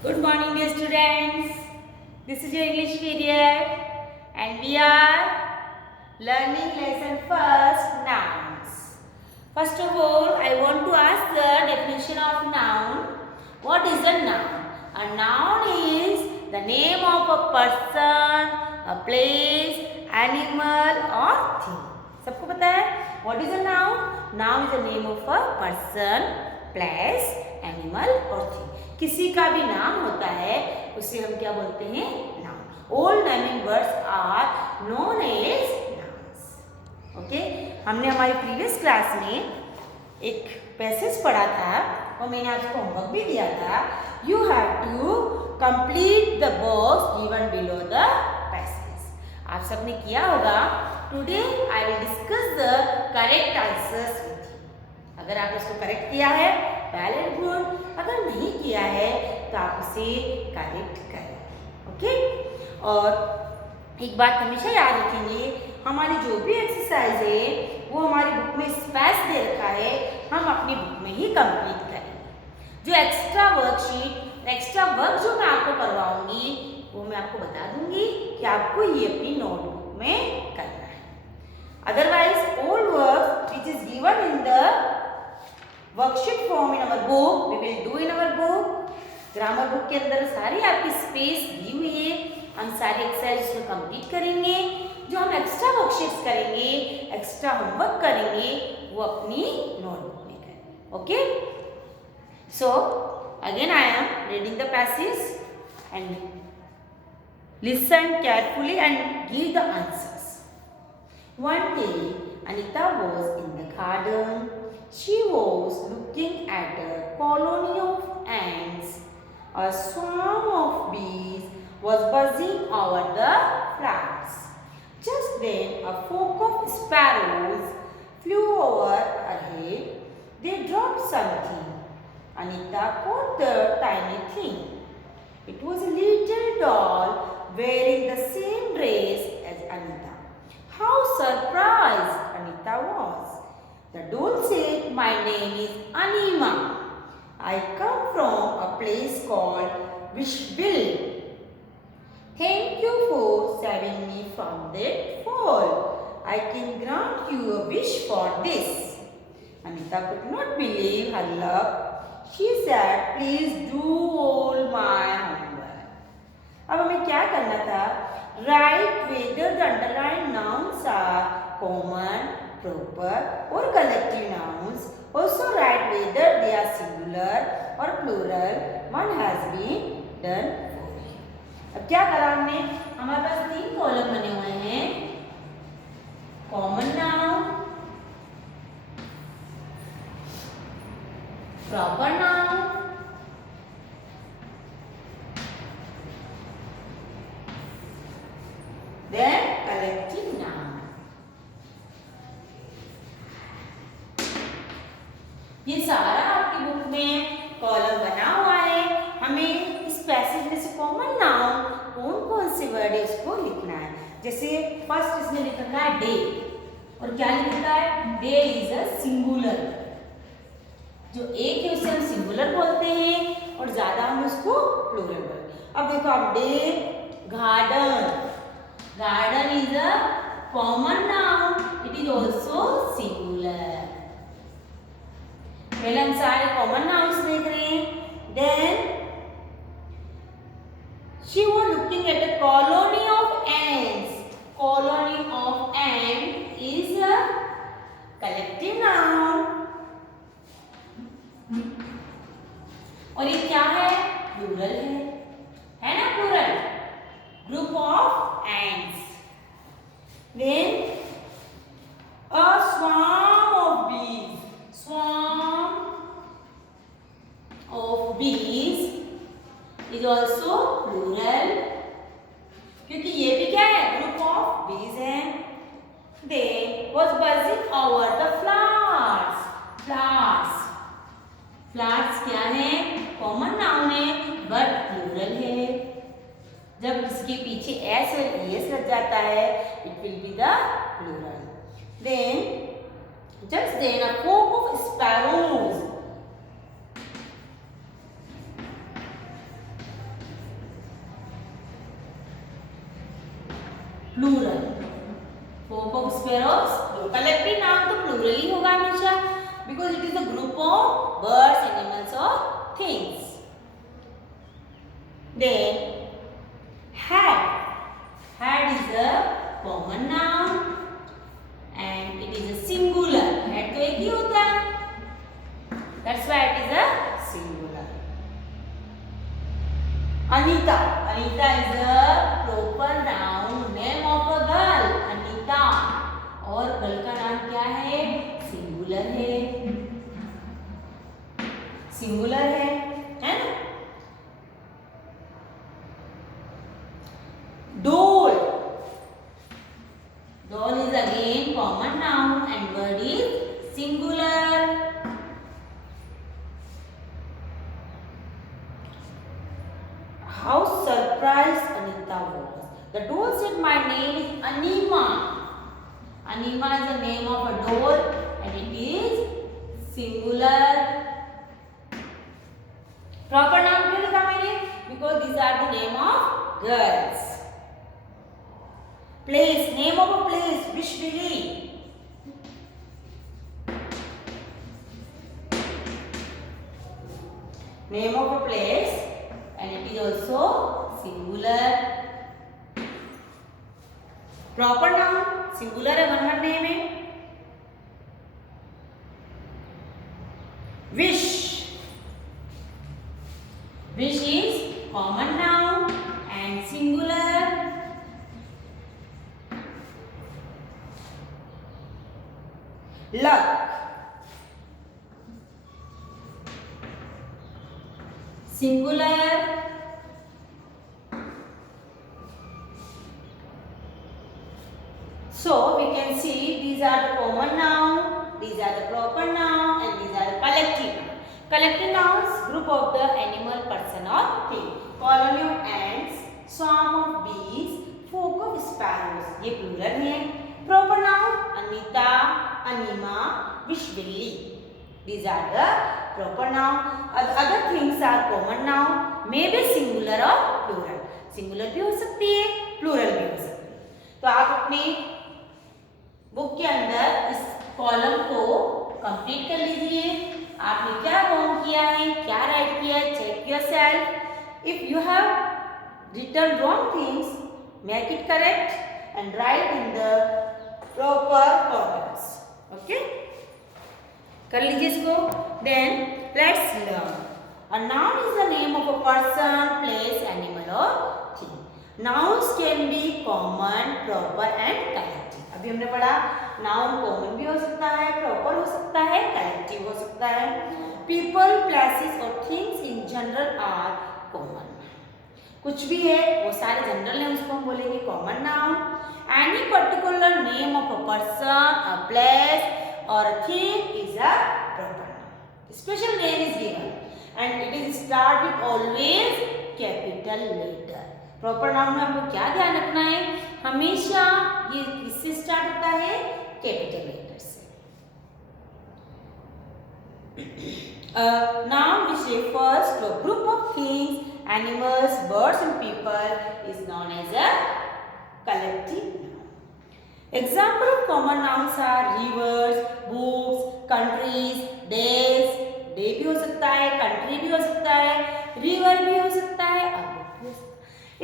Good morning, dear students. This is your English period, and we are learning lesson first, nouns. First of all, I want to ask the definition of noun. What is a noun? A noun is the name of a person, a place, animal or thing. सबको पता है? What is a noun? Noun is the name of a person, place, animal or thing. किसी का भी नाम होता है उसे हम क्या बोलते हैं? Noun. All naming words are known as nouns. Okay, हमने हमारी प्रीवियस क्लास में एक पैसेज पढ़ा था और मैंने आपको होमवर्क भी दिया था. You have to complete the box given below the passage. आप सबने किया होगा. Today I will discuss the correct answers with you. अगर आपने उसको करेक्ट किया है वेल एंड गुड, अगर नहीं किया है तो आप उसे करेक्ट करें. ओके, और एक बात हमेशा याद रखेंगे, हमारी जो भी एक्सरसाइज है वो हमारी बुक में स्पेस दे रखा है, हम अपनी बुक में ही कंप्लीट करेंगे. जो एक्स्ट्रा वर्कशीट, एक्स्ट्रा वर्क जो मैं आपको करवाऊंगी वो मैं आपको बता दूंगी कि आपको ये अपनी नोटबुक में करना है. Otherwise all work which is given in the worksheet form in our book we will do in our book. Grammar book के अंदर सारी आपकी स्पेस दी हुई है, हम सारे एक्सरसाइज को कंप्लीट करेंगे. जो हम एक्स्ट्रा वर्कशीट्स करेंगे, एक्स्ट्रा होमवर्क करेंगे, वो अपनी नोटबुक में करेंगे. Okay, so again I am reading the passage and listen carefully and give the answers. One day Anita was in the garden. She was looking at a colony of ants. A swarm of bees was buzzing over the flowers. Just then, a flock of sparrows flew over her head. They dropped something. Anita caught the tiny thing. It was a little doll wearing the same dress as Anita. How surprised Anita was! The doll said, "My name is Anima. I come from a place called Wishville. Thank you for saving me from that fall. I can grant you a wish for this." Anita could not believe her luck. She said, "Please do all my homework." अब हमें क्या करना था? Write whether the underlined nouns are common, proper or collective nouns. Also write whether they are singular or plural. One has been done for you. अब क्या करा हमने? हमारे पास 3 कॉलम बने हुए हैं. Common noun, proper noun, then collective noun. ये सारा आपकी बुक में कॉलम बना हुआ है. हमें इस पैसेज में से कॉमन नाउन कौन कौन से वर्ड है उसको लिखना है. जैसे फर्स्ट इसमें लिख रखा है डे, और क्या लिख रखा है? Day is a singular. जो एक है उसे हम सिंगुलर बोलते हैं और ज्यादा हम उसको प्लूरल बोलते हैं. अब देखो आप, day, garden. Garden is a common noun, it is also singular. पहले हम सारे कॉमन नाउन्स देख रहे हैं. Then she was looking at a colony of ants. Colony of ant is a collective noun. और ये क्या है? प्लूरल है ना? Plural, group of ants. Then a swarm of bees. Swarm of bees is also plural, क्योंकि ये भी क्या है? ग्रुप ऑफ बीज है. They was buzzing over the flowers. Flowers, flowers क्या है? कॉमन नाउन है बट प्लूरल है. जब इसके पीछे एस और एस लग जाता है it will be the plural. Then just then a flock of sparrows plural. flock of sparrows, collective noun तो प्लूरल ही होगा हमेशा, because it is a group of birds, animals or things. Then had is a common noun and it is a singular. had तो एक ही होता है, that's why it is a singular. Anita is a proper noun, name of a girl. Anita, और गर्ल का नाम क्या है? सिंगुलर है ना? Doll is again common noun and word is singular. How surprised Anita was. The doll said, my name is Anima. Anima is the name of a doll and it is singular. Proper noun क्यों लिखा मैंने? Because these are the name of girls. Place, name of a place, Vishvili. Name of a place and it is also singular. Proper noun, singular है, one word name है. Wish is common noun and singular. Luck, singular. So we can see these are the common noun, these are the proper noun and these are the collective noun. Collective nouns, group of the animal, person or thing. Colony of ants, swarm of bees, flock of sparrows. ये plural है. Proper noun, Anita, Anima, Vishvili. These are the proper noun. Other things are common noun, may be singular or plural. Singular भी हो सकती है, plural भी हो सकती है. तो आप अपने बुक के अंदर इस कॉलम को कंप्लीट कर लीजिए. आपने क्या रॉन्ग किया है, क्या राइट किया है, check yourself. If you have written wrong things, make it correct and write in the proper orders. Okay, कर लीजिए इसको. Then let's learn. A noun is the name of a person, place, animal और thing. Nouns can be common, proper and collective. अभी हमने पढ़ा noun common भी हो सकता है, प्रॉपर हो सकता है, कलेक्टिव हो सकता है. पीपल, प्लेसेस और things in general R common. कुछ भी है वो सारे जनरल है, उसको हम बोलेंगे common noun. Any particular name of a person, a place और a thing is a proper noun. Special name is given and it is start with always capital letter. Proper noun में आपको क्या ध्यान रखना है, हमेशा ये किससे स्टार्ट होता है, कैपिटल लेटर से. Noun which refers to a group of things, animals, birds and people is known as a collective noun. Example of common nouns are rivers, books, countries, days. Day भी हो सकता है, country भी हो सकता है, river भी हो सकता है, और book भी हो सकता है.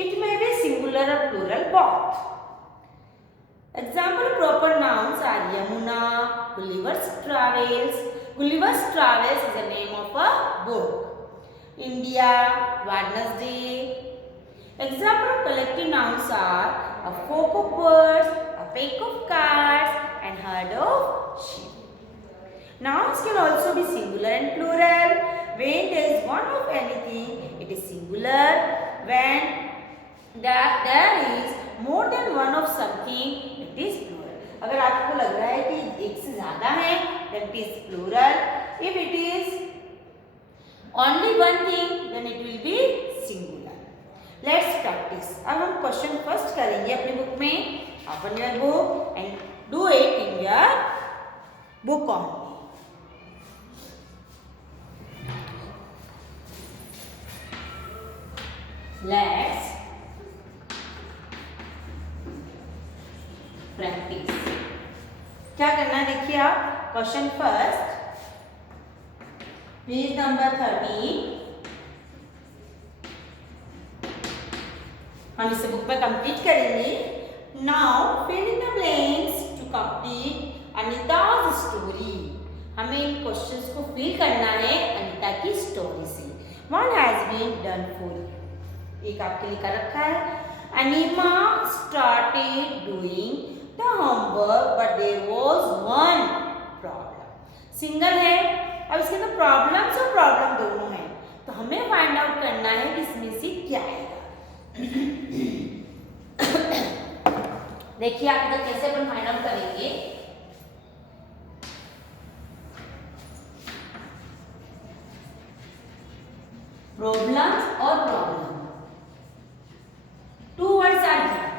It may be singular or plural both. Example of proper nouns are Yamuna, Gulliver's Travels. Gulliver's Travels is the name of a book. India, Wednesday. Example of collective nouns are a flock of birds, a pack of cats, and herd of sheep. Nouns can also be singular and plural. When there is one of anything, it is singular. When there is more than one of something, it is plural. अगर आपको लग रहा है कि एक से ज़्यादा है, then it is plural. If it is only one thing, then it will be singular. Let's practice. अब हम क्वेश्चन फर्स्ट करेंगे अपनी बुक में. Open your book and do it in your book only. Let's क्या करना है देखिए आप, क्वेश्चन फर्स्ट, पेज नंबर 13, हम इसे बुक में कंप्लीट करेंगे। Now fill in the blanks to complete Anita's story. हमें इन क्वेश्चंस को फिल करना है अनीता की स्टोरी से। What has been done for you, एक आपके लिए कर रखा है। Anima started doing the homework but there was one problem. Single है, अब इसके अंदर प्रॉब्लम्स और प्रॉब्लम दोनों हैं, तो हमें फाइंड आउट करना है कि इसमें से क्या आएगा। देखिए आप इधर कैसे अपन फाइंड आउट करेंगे। प्रॉब्लम्स और problem, two words are given,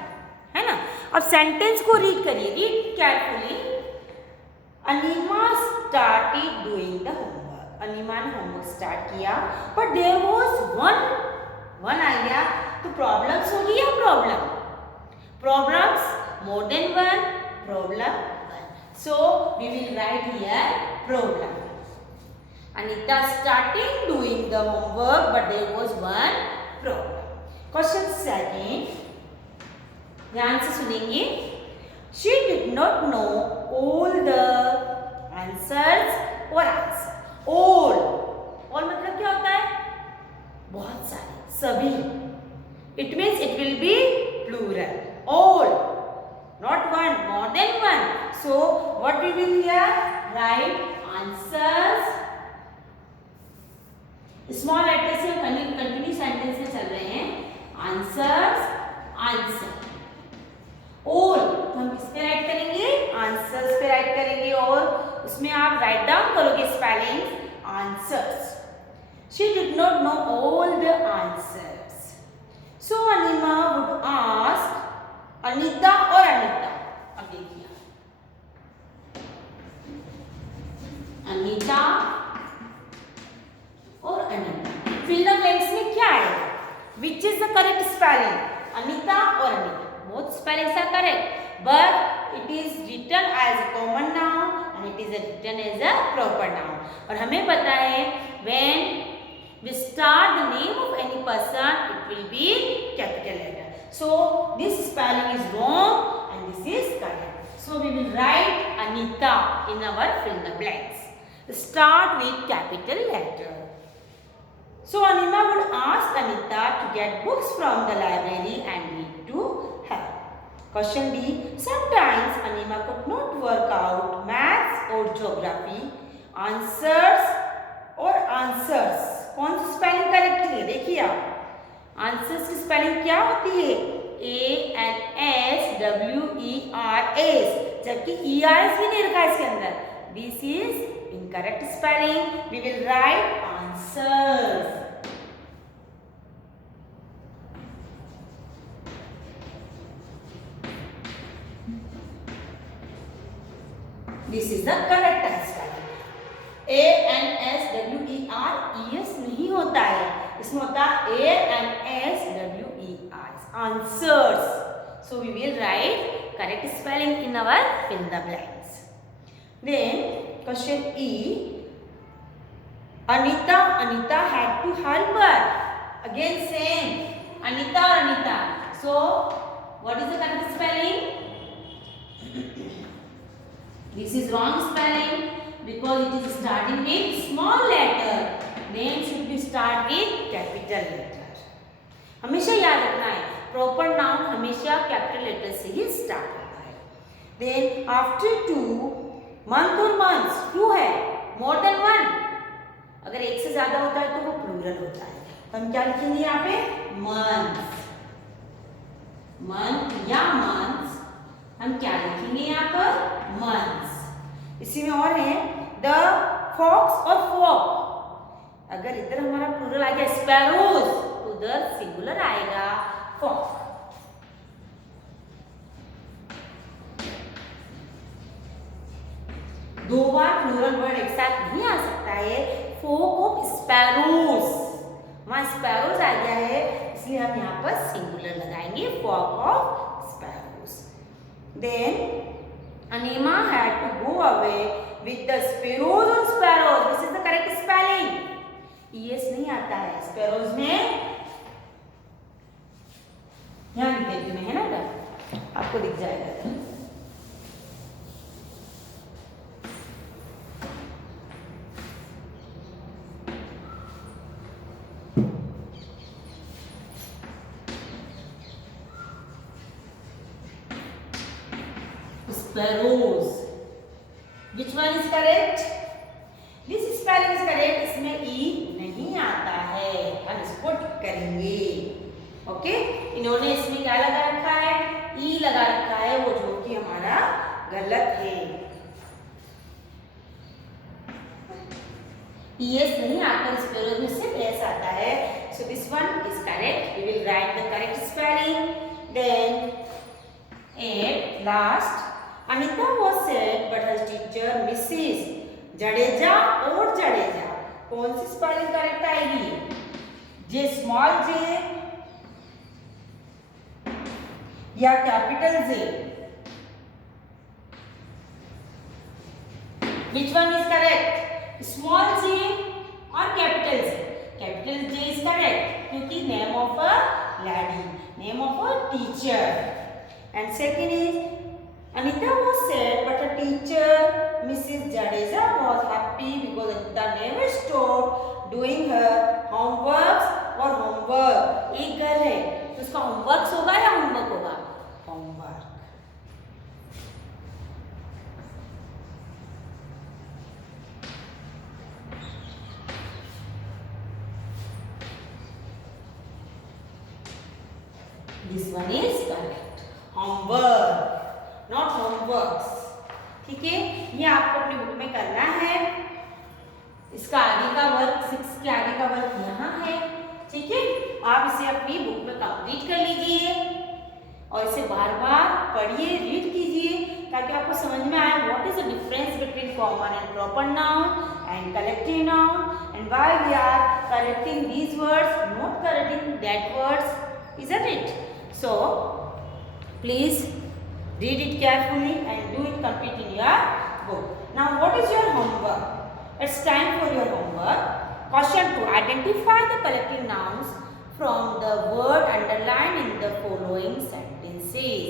है ना। अब सेंटेंस को रीड करिए, read carefully. Anima started doing the homework, Anima ने होमवर्क स्टार्ट किया, but there was one idea, तो प्रॉब्लम्स होगी या problem, problems more than one, problem one, so we will write here problem. Anita started doing the homework but there was one problem. Question second, ध्यान से सुनेंगे। She did not know all the answers or answer. All मतलब क्या होता है, बहुत सारे, सभी। It means it will be plural. All, not one, more than one. So what we will here write answers, small letter से हम continue sentence में चल रहे हैं। आंसर्स, आंसर, और हम किस पे राइट करेंगे, आंसर्स पे राइट करेंगे, और उसमें आप राइट डाउन करोगे spelling answers. She did not know all the answers, so enema would ask Anita और अनीता। अब देखिए अनीता और अनीता, फिल द ब्लैंक्स में क्या आएगा, which is the correct spelling, Anita और Anita, both spellings are correct, but it is written as a common noun and it is written as a proper noun. और हमें पता है when we start the name of any person it will be capital letter, so this spelling is wrong and this is correct, so we will write Anita in our fill the blanks, start with capital letter. So Anima would ask Anita to get books from the library and read to her. Question B. Sometimes Anima could not work out maths or geography. Answers or answers, कौन सी spelling correct है, देखिए आप आंसर्स की स्पेलिंग क्या होती है, ANSWERS, जबकि ERS भी नहीं रखा इसके अंदर, this is incorrect spelling, we will write answers. This is the correct answer. ANSWERS नहीं होता है, इसमें होता है ANSWERS, answers. So we will write correct spelling in our fill the blanks. Then question E. Anita had to help her. Again same, Anita or Anita. So what is the correct spelling? This is wrong spelling because it is starting with small letter. Name should be start with capital letter. हमेशा याद रखना है, proper noun हमेशा capital letter से ही start होता है। Then after 2, month और months 2 है, more than 1, अगर एक से ज्यादा होता है तो वो प्लूरल होता है, तो हम क्या लिखेंगे यहाँ पे, मंथ, मंथ या मंथ्स, हम क्या लिखेंगे यहाँ पर, मंथ्स। इसी में और है द फॉक्स और फॉक, अगर इधर हमारा प्लूरल आ गया स्पैरोज, उधर सिंगुलर आएगा फॉक। दो बार प्लूरल वर्ड एक साथ नहीं आ सकता है, फॉक ऑफ स्पैरोज, वहां स्पैरोज आ गया है इसलिए हम यहाँ पर सिंगुलर लगाएंगे, flock of sparrows. Then Anima had to go away with the sparrows or sparrows. This is the correct spelling. es नहीं आता है sparrows में, यहाँ लिख देती हूँ, है ना बेटा, आपको दिख जाएगा। Sparrows. Which one is correct? This spelling is correct. इसमें e नहीं आता है, हम इसको टिक करेंगे। ओके, इन्होंने इसमें क्या लगा रखा है? e लगा रखा है, वो जो कि हमारा गलत है। es नहीं आता, स्पेरोज में सिर्फ s आता है। So this one is correct. We will write the correct spelling. Then at last, Anita was sad, but her teacher Mrs. Jadeja और जडेजा, कौन सी स्पेलिंग करेक्ट आएगी? जे स्मॉल जे या capital J? Which one is correct? Small j or capital J? Capital J is correct क्योंकि name of a lady, name of a teacher. And second is Anita was sad, but her teacher, Mrs. Jadeja, was happy because Anita never stopped doing her homeworks or homework. एक गर्ल है तो उसका homeworks होगा या homework होगा? Homework. This one is correct. Homework. Not homeworks. ठीक है, ये आपको अपनी बुक में करना है। इसका आगे का वर्क 6 के आगे का वर्क यहाँ है। ठीक है, आप इसे अपनी बुक में कंप्लीट कर लीजिए और इसे बार-बार पढ़िए, रीड कीजिए ताकि आपको समझ में आए what is the difference between common and proper noun and collective noun and why we are correcting these words, not correcting that words, isn't it? So please read it carefully and do it complete in your book. Now what is your homework? It's time for your homework. Question 2. Identify the collective nouns from the word underlined in the following sentences.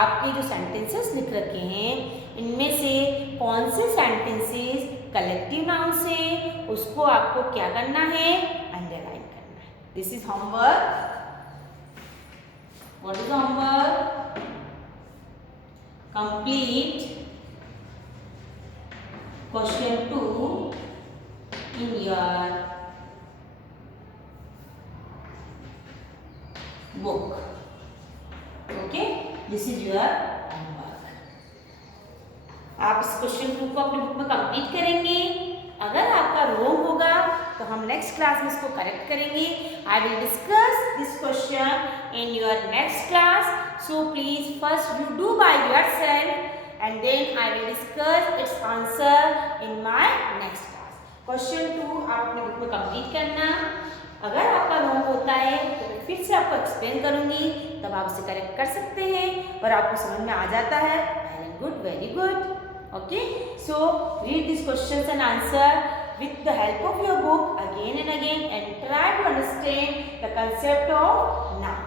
आपके जो sentences लिख रखे हैं इनमें से कौन से sentences collective nouns से, उसको आपको क्या करना है? Underline करना है. This is homework. What is homework? Complete question 2 in your book. Okay, this is your homework. आप इस क्वेश्चन 2 को अपनी बुक में कंप्लीट करेंगे। अगर आपका रॉन्ग होगा तो हम नेक्स्ट क्लास में इसको करेक्ट करेंगे। I will discuss this question in your next class, so please first you do by yourself and then I will discuss its answer in my next class. Question 2 आप अपनी बुक में कंप्लीट करना। अगर आपका रॉन्ग होता है तो मैं फिर से आपको एक्सप्लेन करूंगी, तब आप उसे करेक्ट कर सकते हैं और आपको समझ में आ जाता है। Very good, very good. Okay, so read these questions and answer with the help of your book again and again and try to understand the concept of noun.